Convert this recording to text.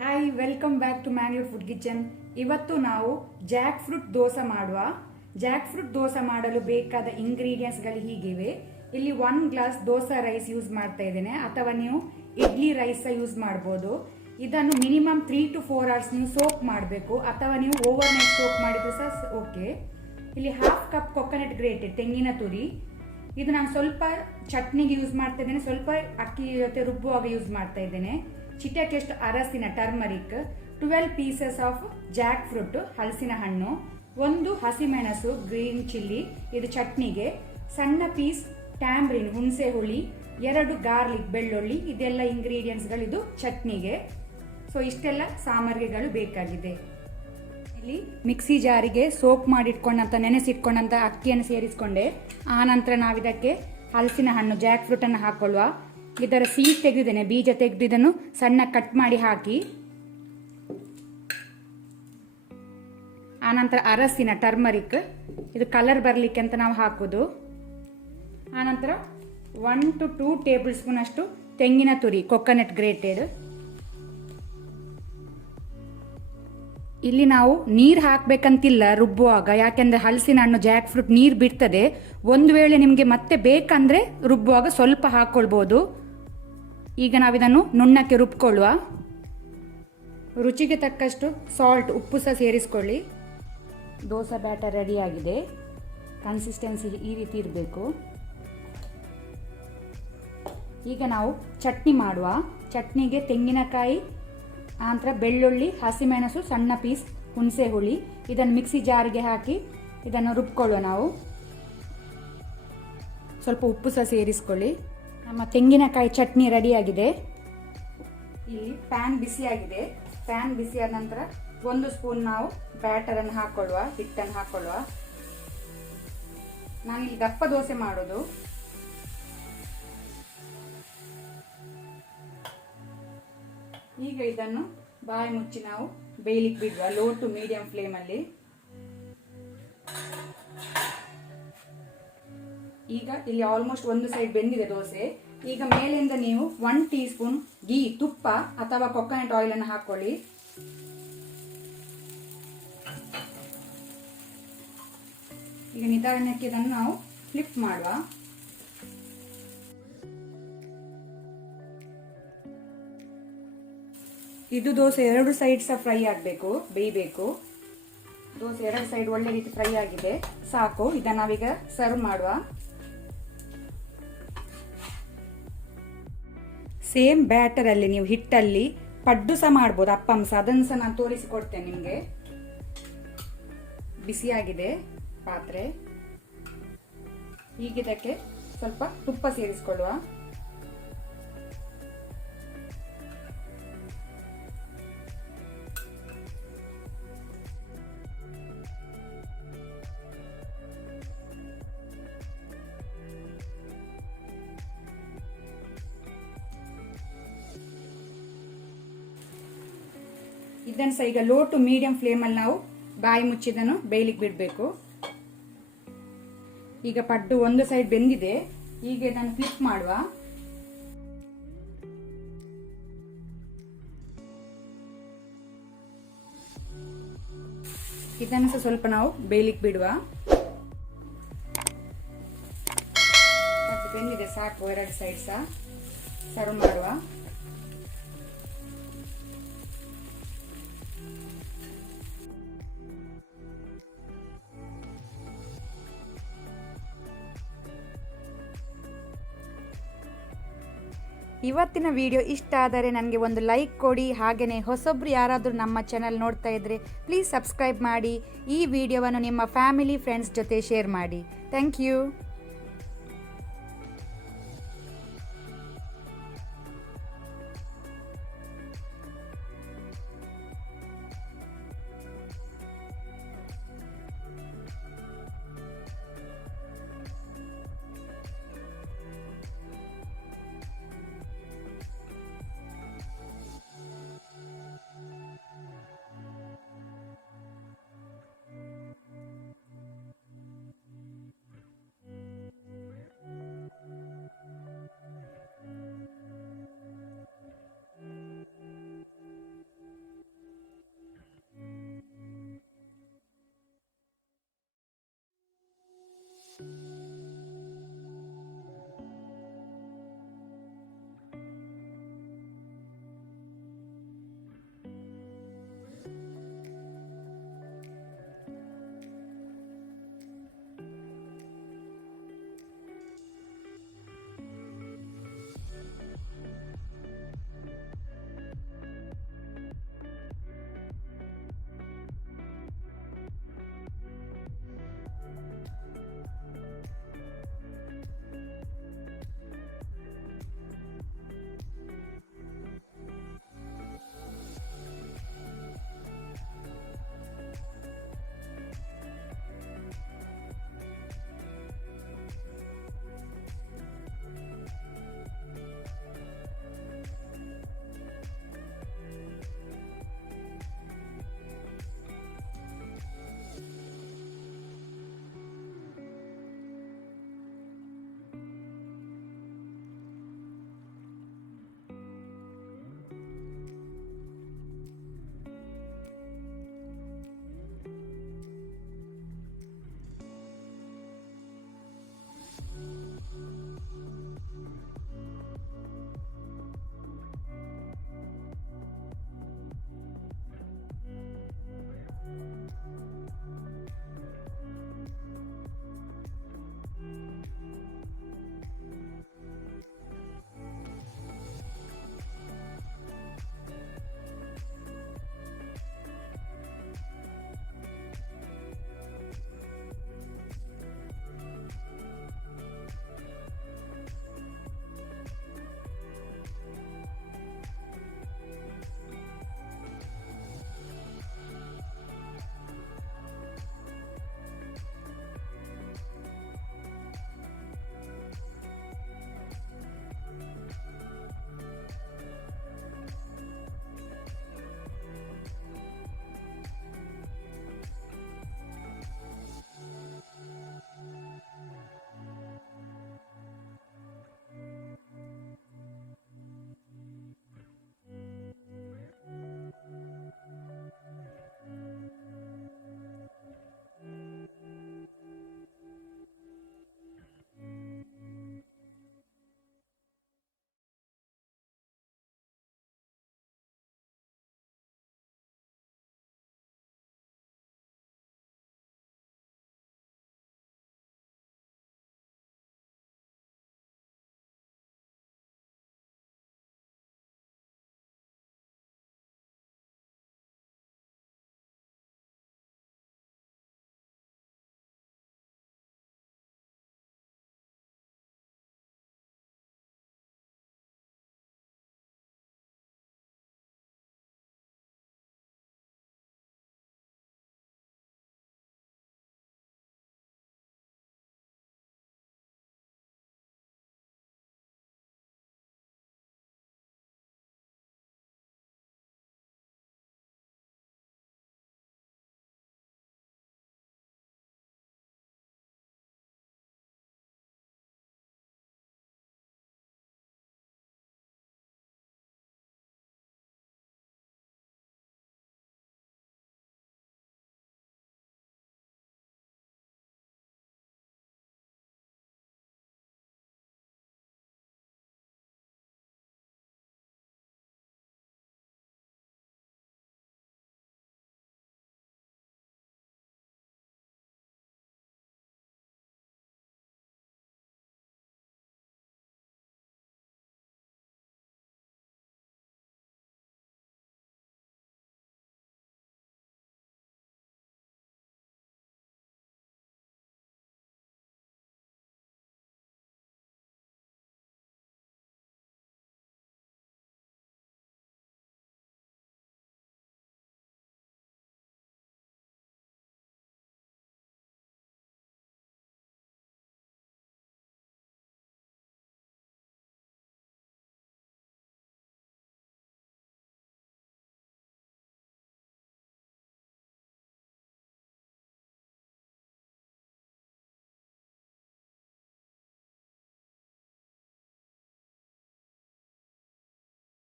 Hi, welcome back to Mangalore food kitchen. ಇವತ್ತು ನಾವು Jack fruit dosa ಮಾಡುವ. ಜಾಕ್ ಫ್ರೂಟ್ ದೋಸೆ ಮಾಡಲು ಬೇಕಾದ ಇಂಗ್ರೀಡಿಯೆಂಟ್ಸ್ಗಳು ಹೀಗಿವೆ. ಇಲ್ಲಿ 1 ಗ್ಲಾಸ್ ದೋಸಾ ರೈಸ್ ಯೂಸ್ ಮಾಡ್ತಾ ಇದ್ದೇನೆ, ಅಥವಾ ನೀವು ಇಡ್ಲಿ ರೈಸ್ ಯೂಸ್ ಮಾಡ್ಬೋದು. ಇದನ್ನು ಮಿನಿಮಮ್ 3 to 4 hours ನೀವು ಸೋಕ್ ಮಾಡಬೇಕು, ಅಥವಾ ನೀವು ಓವರ್ ನೈಟ್ ಸೋಕ್ ಮಾಡಿದ್ರು ಸಹ ಓಕೆ. ಇಲ್ಲಿ 1/2 ಕಪ್ ಕೊಕೊನಟ್ ಗ್ರೇಟೆಡ್ ತೆಂಗಿನ ತುರಿ. ಇದು ನಾನು ಸ್ವಲ್ಪ ಚಟ್ನಿಗೆ ಯೂಸ್ ಮಾಡ್ತಾ ಇದ್ದೇನೆ, ಸ್ವಲ್ಪ ಅಕ್ಕಿ ಜೊತೆ ರುಬ್ಬುವಾಗ ಯೂಸ್ ಮಾಡ್ತಾ ಇದ್ದೇನೆ. ಚಿಟಕೆಷ್ಟು ಅರಸಿನ turmeric, 12 pieces of Jack fruit ಹಲಸಿನ ಹಣ್ಣು, 1 ಹಸಿಮೆಣಸು ಗ್ರೀನ್ ಚಿಲ್ಲಿ ಇದು ಚಟ್ನಿಗೆ, ಸಣ್ಣ ಪೀಸ್ ಟ್ಯಾಮ್ರಿನ್ ಹುಣಸೆ ಹುಳಿ, 2 ಗಾರ್ಲಿಕ್ ಬೆಳ್ಳುಳ್ಳಿ. ಇದೆಲ್ಲ ಇಂಗ್ರೀಡಿಯೆಂಟ್ಸ್ಗಳು ಇದು ಚಟ್ನಿಗೆ. ಸೊ ಇಷ್ಟೆಲ್ಲ ಸಾಮಗ್ರಿಗಳು ಬೇಕಾಗಿದೆ. ಇಲ್ಲಿ ಮಿಕ್ಸಿ ಜಾರಿಗೆ ಸೋಪ್ ಮಾಡಿಟ್ಕೊಂಡಂತ ನೆನೆಸಿಟ್ಕೊಂಡಂತ ಅಕ್ಕಿಯನ್ನು ಸೇರಿಸಿಕೊಂಡೆ. ಆ ನಂತರ ನಾವಿದಕ್ಕೆ ಹಲಸಿನ ಹಣ್ಣು ಜಾಕ್ ಫ್ರೂಟ್ ಅನ್ನು ಹಾಕೊಳ್ಳುವ. ಇದರ ಸೀಡ್ ತೆಗೆದಿದ್ದೇನೆ, ಬೀಜ ತೆಗೆದು ಇದನ್ನು ಸಣ್ಣ ಕಟ್ ಮಾಡಿ ಹಾಕಿ. ಆನಂತರ ಅರಸಿನ ಟರ್ಮರಿಕ್, ಇದು ಕಲರ್ ಬರಲಿಕ್ಕೆ ಅಂತ ನಾವು ಹಾಕೋದು. ಆನಂತರ 1 to 2 ಟೇಬಲ್ ಸ್ಪೂನ್ ಅಷ್ಟು ತೆಂಗಿನ ತುರಿ ಕೊಕೊನಟ್ ಗ್ರೇಟೆಡ್. ಇಲ್ಲಿ ನಾವು ನೀರು ಹಾಕಬೇಕಂತಿಲ್ಲ ರುಬ್ಬುವಾಗ, ಯಾಕೆಂದ್ರೆ ಹಲಸಿನ ಹಣ್ಣು ಜಾಕ್ ಫ್ರೂಟ್ ನೀರು ಬಿಡ್ತದೆ. ಒಂದು ವೇಳೆ ನಿಮಗೆ ಮತ್ತೆ ಬೇಕಂದ್ರೆ ರುಬ್ಬುವಾಗ ಸ್ವಲ್ಪ ಹಾಕೊಳ್ಬಹುದು. ಈಗ ನಾವಿದನ್ನು ನುಣ್ಣಕ್ಕೆ ರುಬ್ಕೊಳ್ಳುವ. ರುಚಿಗೆ ತಕ್ಕಷ್ಟು ಸಾಲ್ಟ್, ಉಪ್ಪು ಸಹ ಸೇರಿಸ್ಕೊಳ್ಳಿ. ದೋಸೆ ಬ್ಯಾಟರ್ ರೆಡಿಯಾಗಿದೆ. ಕನ್ಸಿಸ್ಟೆನ್ಸಿ ಈ ರೀತಿ ಇರಬೇಕು. ಈಗ ನಾವು ಚಟ್ನಿ ಮಾಡುವ. ಚಟ್ನಿಗೆ ತೆಂಗಿನಕಾಯಿ, ಆನಂತರ ಬೆಳ್ಳುಳ್ಳಿ, ಹಸಿಮೆಣಸು, ಸಣ್ಣ ಪೀಸ್ ಹುಣಸೆ ಹುಳಿ, ಇದನ್ನು ಮಿಕ್ಸಿ ಜಾರಿಗೆ ಹಾಕಿ ಇದನ್ನು ರುಬ್ಕೊಳ್ಳುವ ನಾವು. ಸ್ವಲ್ಪ ಉಪ್ಪು ಸಹ ಸೇರಿಸ್ಕೊಳ್ಳಿ. ನಮ್ಮ ತೆಂಗಿನಕಾಯಿ ಚಟ್ನಿ ರೆಡಿಯಾಗಿದೆ. ಇಲ್ಲಿ ಪ್ಯಾನ್ ಬಿಸಿಯಾಗಿದೆ. ಪ್ಯಾನ್ ಬಿಸಿಯಾದ ನಂತರ 1 ಸ್ಪೂನ್ ನಾವು ಬ್ಯಾಟರನ್ನು ಹಾಕೊಳ್ಳುವ, ಹಿಟ್ಟನ್ನು ಹಾಕೊಳ್ಳುವ. ನಾನಿಲ್ಲಿ ದಪ್ಪ ದೋಸೆ ಮಾಡೋದು. ಈಗ ಇದನ್ನು ಬಾಯಿ ಮುಚ್ಚಿ ನಾವು ಬೇಯಲಿಕ್ಕೆ ಬಿಡುವ, ಲೋ ಟು ಮೀಡಿಯಂ ಫ್ಲೇಮಲ್ಲಿ. ಈಗ ಇಲ್ಲಿ ಆಲ್ಮೋಸ್ಟ್ ಒಂದು ಸೈಡ್ ಬೆಂದಿದೆ ದೋಸೆ. ಈಗ ಮೇಲಿಂದ ನೀವು 1 ಟೀ ಸ್ಪೂನ್ ಗೀ, ತುಪ್ಪ ಅಥವಾ ಕೊಕೊನಟ್ ಆಯಿಲ್ ಅನ್ನು ಹಾಕೊಳ್ಳಿ. ಈಗ ನಿಧಾನಕ್ಕೆ ಇದನ್ನು ನಾವು ಫ್ಲಿಪ್ ಮಾಡುವ. ಇದು ದೋಸೆ 2 ಸೈಡ್ ಸಹ ಫ್ರೈ ಆಗಬೇಕು, ಬೇಯಬೇಕು. ದೋಸೆ 2 ಸೈಡ್ ಒಳ್ಳೆ ರೀತಿ ಫ್ರೈ ಆಗಿದೆ, ಸಾಕು. ಇದನ್ನು ನಾವೀಗ ಸರ್ವ್ ಮಾಡುವ. ಸೇಮ್ ಬ್ಯಾಟರ್ ಅಲ್ಲಿ ನೀವು ಹಿಟ್ಟಲ್ಲಿ ಪಡ್ಡು ಸಹ ಮಾಡ್ಬೋದು, ಅಪ್ಪಂ ಸಹ. ಅದನ್ನು ಸಹ ನಾನು ತೋರಿಸಿಕೊಡ್ತೇನೆ ನಿಮಗೆ. ಬಿಸಿಯಾಗಿದೆ ಪಾತ್ರೆ. ಈಗ ಇದಕ್ಕೆ ಸ್ವಲ್ಪ ತುಪ್ಪ ಸೇರಿಸಿಕೊಳ್ಳುವ. ಇದನ್ನು ಸಹ ಈಗ ಲೋ ಟು ಮೀಡಿಯಂ ಫ್ಲೇಮಲ್ಲಿ ನಾವು ಬಾಯಿ ಮುಚ್ಚಿದನ್ನು ಬೇಯಲಿಕ್ಕೆ ಬಿಡಬೇಕು. ಈಗ ಪಡ್ಡು ಒಂದು ಸೈಡ್ ಬೆಂದಿದೆ. ಈಗ ಇದನ್ನು ಫ್ಲಿಪ್ ಮಾಡುವ. ಇದನ್ನು ಸಹ ಸ್ವಲ್ಪ ನಾವು ಬೇಯಲಿಕ್ಕೆ ಬಿಡುವ. ಬೆಂದಿದೆ, ಸಾಕು. 2 ಸೈಡ್ ಸಹ ಸರ್ವ್ ಮಾಡುವ. ಇವತ್ತಿನ ವಿಡಿಯೋ ಇಷ್ಟ ಆದರೆ ನನಗೆ ಒಂದು ಲೈಕ್ ಕೊಡಿ. ಹಾಗೆಯೇ ಹೊಸೊಬ್ರು ಯಾರಾದರೂ ನಮ್ಮ ಚಾನಲ್ ನೋಡ್ತಾ ಇದ್ದರೆ ಪ್ಲೀಸ್ ಸಬ್ಸ್ಕ್ರೈಬ್ ಮಾಡಿ. ಈ ವಿಡಿಯೋವನ್ನು ನಿಮ್ಮ ಫ್ಯಾಮಿಲಿ ಫ್ರೆಂಡ್ಸ್ ಜೊತೆ ಶೇರ್ ಮಾಡಿ. Thank you.